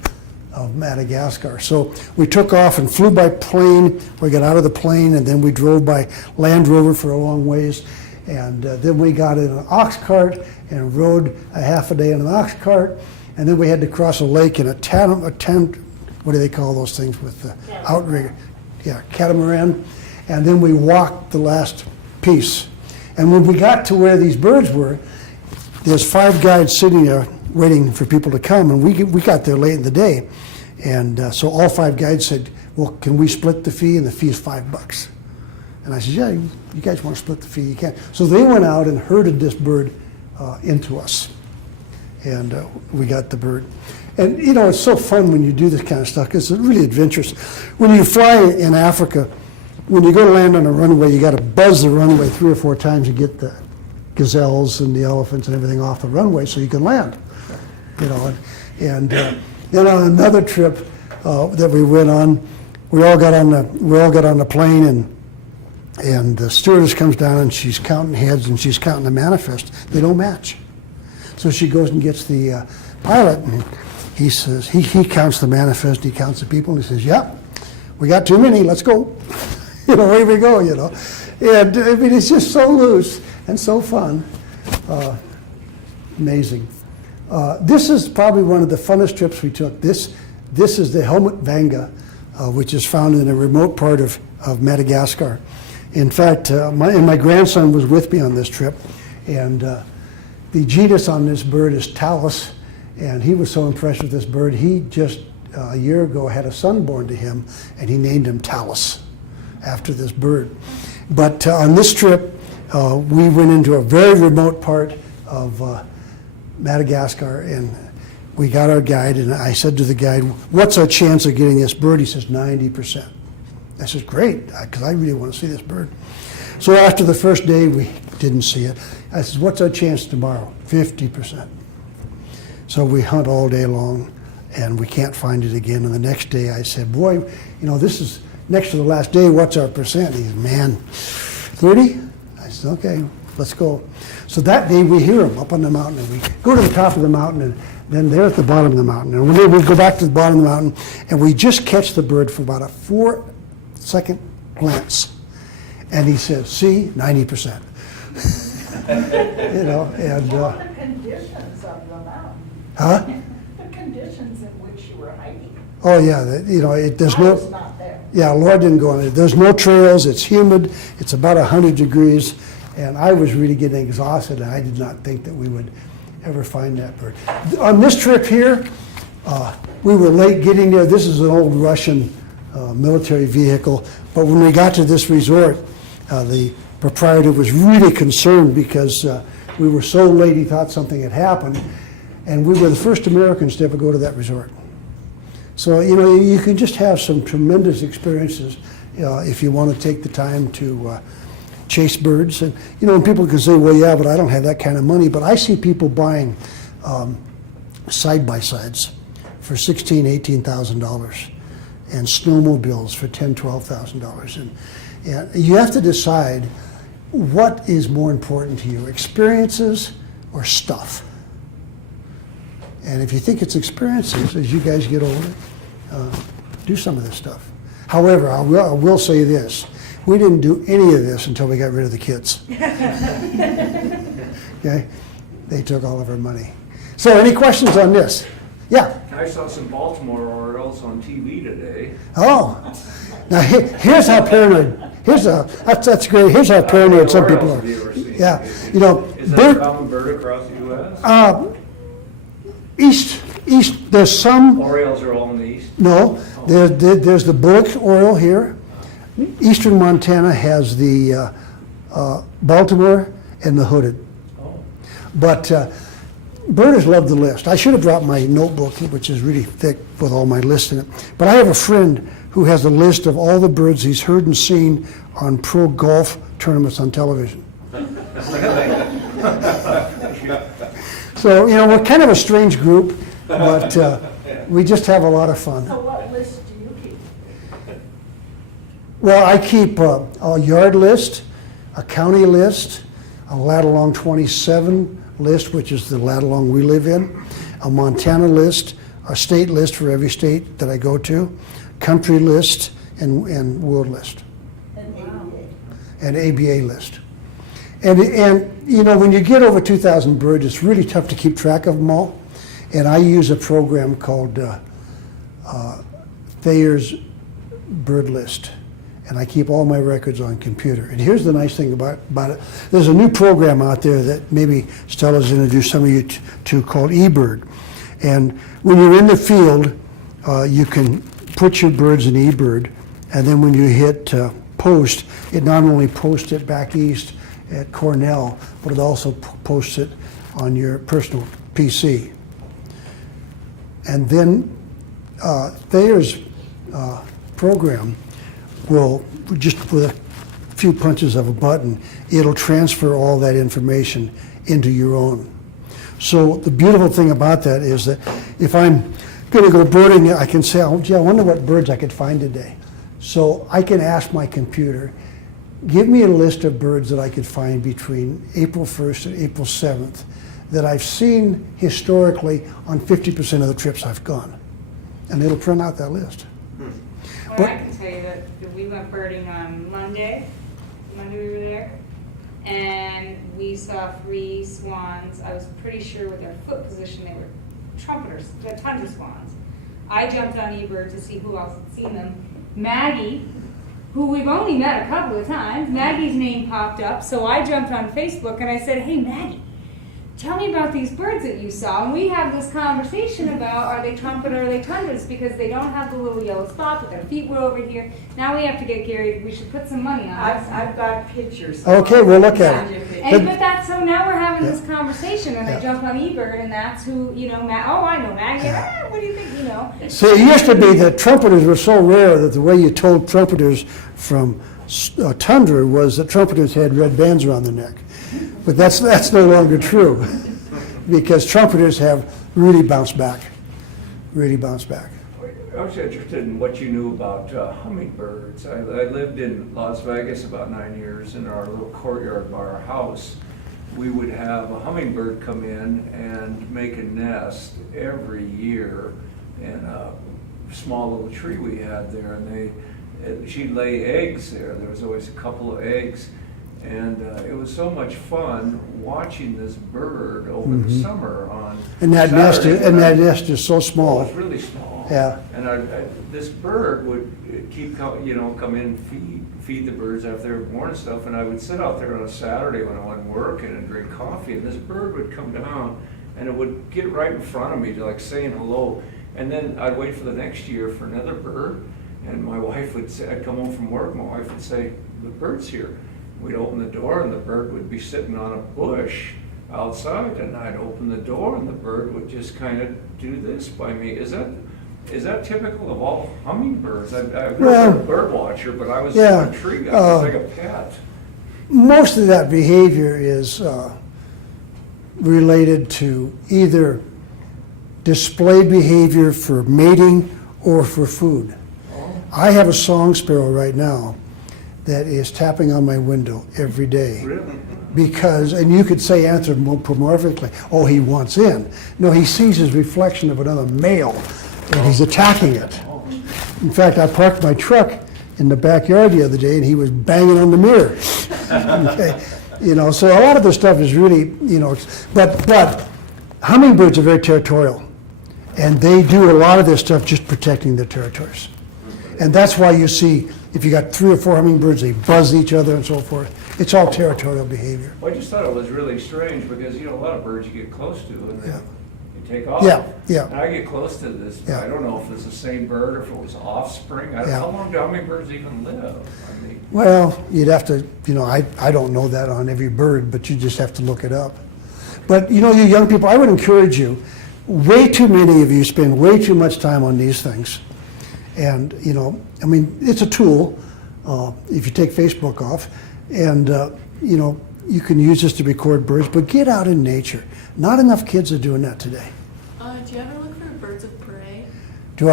of Madagascar. So we took off and flew by plane. We got out of the plane and then we drove by Land Rover for a long ways. And then we got in an ox cart and rode a half a day in an ox cart. And then we had to cross a lake in a what do they call those things with the outrigger? Yeah, catamaran. And then we walked the last piece. And when we got to where these birds were, there's 5 guides sitting there waiting for people to come. And we got there late in the day. And so all 5 guides said, "Well, can we split the fee?" And the fee is $5. And I said, "Yeah, you guys want to split the fee, you can." So they went out and herded this bird into us. And we got the bird. And you know, it's so fun when you do this kind of stuff because it's really adventurous. When you fly in Africa, when you go to land on a runway, you got to buzz the runway 3 or 4 times to get the gazelles and the elephants and everything off the runway so you can land. You know, and then on another trip that we went on, we all got on the plane and the stewardess comes down and she's counting heads and she's counting the manifest. They don't match. So she goes and gets the pilot and he says, he counts the manifest, he counts the people, and he says, "Yep, we got too many, let's go." You know, away we go, you know. And I mean, it's just so loose and so fun. Amazing. This is probably one of the funnest trips we took. This is the helmet vanga, which is found in a remote part of Madagascar. In fact, my grandson was with me on this trip, and the genus on this bird is Talus, and he was so impressed with this bird, he just a year ago had a son born to him, and he named him Talus after this bird. But on this trip, we went into a very remote part of Madagascar, and we got our guide, and I said to the guide, "What's our chance of getting this bird?" He says, 90%. I said, "Great, because I really want to see this bird." So after the first day, we didn't see it. I said, "What's our chance tomorrow?" 50%. So we hunt all day long, and we can't find it again. And the next day, I said, "Boy, you know, this is next to the last day. What's our percent?" He said, "Man, 30?" I said, "Okay, let's go." So that day we hear them up on the mountain, and we go to the top of the mountain, and then they're at the bottom of the mountain. And then we go back to the bottom of the mountain, and we just catch the bird for about a 4-second glance. And he says, "See, 90%. You know, and What were the conditions of the mountain? huh? The conditions in which you were hiking? Oh yeah, you know, there's I no. was not there. Yeah, Laura didn't go on it. There's no trails, it's humid, it's about 100 degrees, and I was really getting exhausted, and I did not think that we would ever find that bird. On this trip here, we were late getting there. This is an old Russian military vehicle, but when we got to this resort, the proprietor was really concerned because we were so late he thought something had happened, and we were the first Americans to ever go to that resort. So, you know, you can just have some tremendous experiences if you want to take the time to chase birds. And, you know, and people can say, "Well, yeah, but I don't have that kind of money." But I see people buying side-by-sides for $16,000, $18,000 and snowmobiles for $10,000, $12,000. And you have to decide what is more important to you, experiences or stuff. And if you think it's experiences, as you guys get older, do some of this stuff. However, I will say this. We didn't do any of this until we got rid of the kids. Okay? They took all of our money. So any questions on this? Yeah? Can I saw some Baltimore Orioles on TV today. Oh, now here's how paranoid, that's great, here's how paranoid some people Orioles are. have you ever seen? Yeah, you know, Is that a bird, common bird across the U.S.? east, there's some, Orioles are all in the east? no, there's the Bullock Oriole here. Eastern Montana has the Baltimore and the hooded. Oh. But birders love the list. I should have brought my notebook, which is really thick with all my lists in it. But I have a friend who has a list of all the birds he's heard and seen on pro golf tournaments on television. So, you know, we're kind of a strange group, but we just have a lot of fun. So what list do you keep? Well, I keep a yard list, a county list, a lat along 27 list, which is the lat along we live in, a Montana list, a state list for every state that I go to, country list, and world list, And ABA? and ABA list. And you know, when you get over 2,000 birds, it's really tough to keep track of them all. And I use a program called Thayer's Bird List. And I keep all my records on computer. And here's the nice thing about it. There's a new program out there that maybe Stella's introduced some of you to called eBird. And when you're in the field, you can put your birds in eBird, and then when you hit post, it not only posts it back east at Cornell, but it also posts it on your personal PC. And then Thayer's program will, just with a few punches of a button, it'll transfer all that information into your own. So the beautiful thing about that is that if I'm going to go birding, I can say, oh, gee, I wonder what birds I could find today. So I can ask my computer, give me a list of birds that I could find between April 1st and April 7th that I've seen historically on 50% of the trips I've gone. And it'll print out that list. Well, But- I can tell you that we went birding on Monday we were there, and we saw 3 swans. I was pretty sure with their foot position they were trumpeters, the tundra swans. I jumped on eBird to see who else had seen them. Maggie, who we've only met a couple of times, Maggie's name popped up, so I jumped on Facebook and I said, hey Maggie, tell me about these birds that you saw. And we have this conversation about, are they trumpet or are they tundras, because they don't have the little yellow spot, but their feet were over here. Now we have to get Gary, we should put some money on it. I've got pictures. Okay, we'll look at it. And but that's, so now we're having this conversation, and I jump on eBird, and that's who, you know, oh, I know Maggie, what do you think, you know? See, it used to be that trumpeters were so rare that the way you told trumpeters from tundra was that trumpeters had red bands around their neck. But that's no longer true, because trumpeters have really bounced back, really bounced back. I was interested in what you knew about hummingbirds. I lived in Las Vegas about 9 years. In our little courtyard by our house, we would have a hummingbird come in and make a nest every year in a small little tree we had there, and she'd lay eggs there. There was always a couple of eggs. And it was so much fun watching this bird over the summer on And that nest is so small. It was really small. Yeah. And this bird would come in and feed the birds after they were born and stuff. And I would sit out there on a Saturday when I went working and drink coffee, and this bird would come down and it would get right in front of me, like saying hello. And then I'd wait for the next year for another bird, and my wife would say, I'd come home from work, my wife would say, the bird's here. We'd open the door and the bird would be sitting on a bush outside, and I'd open the door and the bird would just kind of do this by me. Is that typical of all hummingbirds? I've never been a bird watcher, but I was intrigued. It was like a pet. Most of that behavior is related to either display behavior for mating or for food. I have a song sparrow right now that is tapping on my window every day. Really? Because, and you could say anthropomorphically, oh, he wants in. No, he sees his reflection of another male, and he's attacking it. In fact, I parked my truck in the backyard the other day, and he was banging on the mirror. Okay. You know, so a lot of this stuff is really, you know, but hummingbirds are very territorial. And they do a lot of this stuff just protecting their territories. And that's why you see, if you got 3 or 4 hummingbirds, they buzz each other and so forth. It's all territorial behavior. Well, I just thought it was really strange because, you know, a lot of birds you get close to and Yeah. they take off. Yeah, yeah. And I get close to this, Yeah. I don't know if it's the same bird or if it was offspring. Yeah. How long do hummingbirds even live? I mean, Well, you'd have to, you know, I don't know that on every bird, but you just have to look it up. But, you know, you young people, I would encourage you, way too many of you spend way too much time on these things. And, you know, I mean, it's a tool, if you take Facebook off, and, you know, you can use this to record birds, but get out in nature. Not enough kids are doing that today. Do you ever look for birds of prey? Do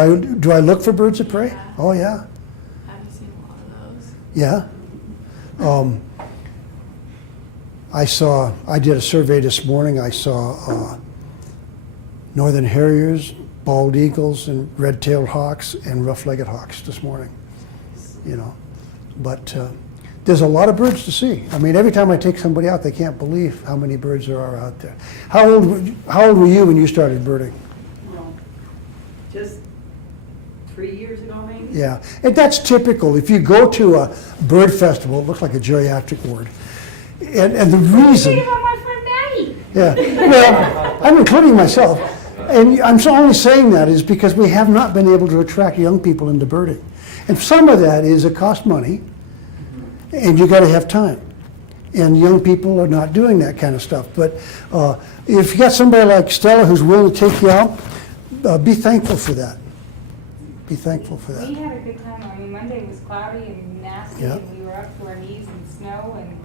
I look for birds of prey? Yeah. Oh, yeah, Have you seen a lot of those? yeah. I did a survey this morning. I saw northern harriers, bald eagles, and red-tailed hawks, and rough-legged hawks this morning, you know. But there's a lot of birds to see. I mean, every time I take somebody out, they can't believe how many birds there are out there. How old were you when you started birding? No, just 3 years ago, maybe? Yeah, and that's typical. If you go to a bird festival, it looks like a geriatric ward. And the reason... Think about my friend Maggie. Yeah, well, I'm including myself. And I'm only saying that is because we have not been able to attract young people into birding. And some of that is it costs money, and you gotta have time. And young people are not doing that kind of stuff. But if you got somebody like Stella who's willing to take you out, be thankful for that. Be thankful for We that. had a good time. I mean, Monday was cloudy and nasty, Yeah. and we were up to our knees in snow, and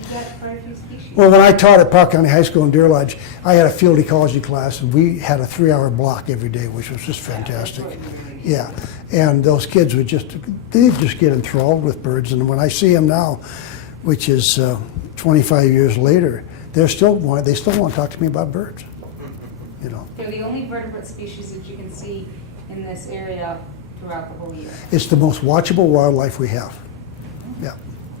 we got quite a few species. Well, when I taught at Park County High School in Deer Lodge, I had a field ecology class, and we had a 3-hour block every day, which was just fantastic. Yeah, and those kids would they just get enthralled with birds. And when I see them now, which is 25 years later, they still want to talk to me about birds. You know, They're the only vertebrate species that you can see in this area throughout the whole year. it's the most watchable wildlife we have. Yeah,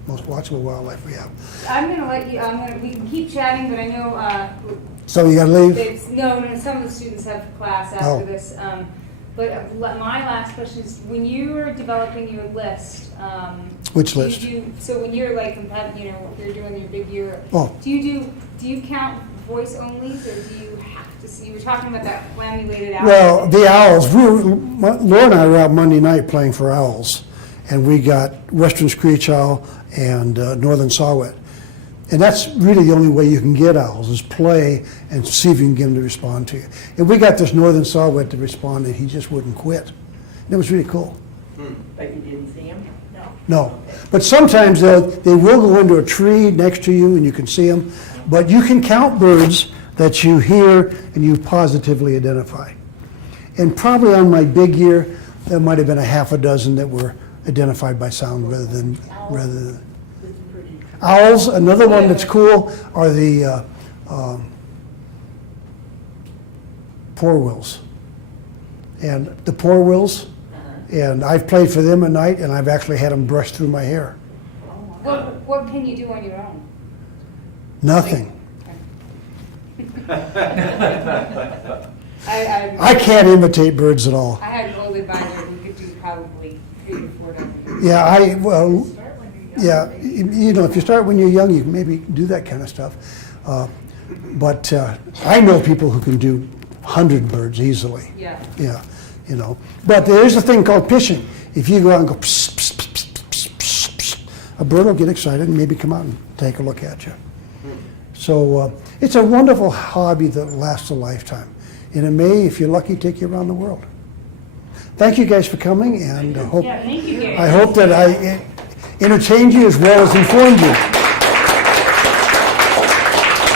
most watchable wildlife we have. I'm gonna let you, we can keep chatting, but I know, So you got to leave. no, some of the students have class Oh. after this. My last question is, when you were developing your list, Which do you list? so when you're like, you know, you're doing your big year, Oh. do you count voice onlys, or do you have to see, you were talking about that lamulated owl? Well, the owls, Laura and I were out Monday night playing for owls, and we got western screech owl and northern saw-whet. And that's really the only way you can get owls, is play and see if you can get them to respond to you. And we got this northern saw-whet to respond, and he just wouldn't quit. And it was really cool. But you didn't see him? No. No, but sometimes they will go into a tree next to you and you can see them, but you can count birds that you hear and you positively identify. And probably on my big year, there might have been a half a dozen that were identified by sound rather than. It's pretty. Owls, another one that's cool are the poor wills. And the poor wills, and I've played for them at night, and I've actually had them brush through my hair. What can you do on your own? Nothing. I I can't imitate birds at all. had an old advisor who could do probably 3 to 4 dozen. Yeah, well, Start when you're young. yeah, you know, if you start when you're young, you can maybe do that kind of stuff. But I know people who can do 100 birds easily. Yeah. Yeah, you know. But there's a thing called pishing. If you go out and go pss, pss, pss, pss, pss, pss, pss, a bird will get excited and maybe come out and take a look at you. So it's a wonderful hobby that lasts a lifetime. And it may, if you're lucky, take you around the world. Thank you guys for coming, and Yeah, thank you, Gary. I hope that I entertained you as well as informed you.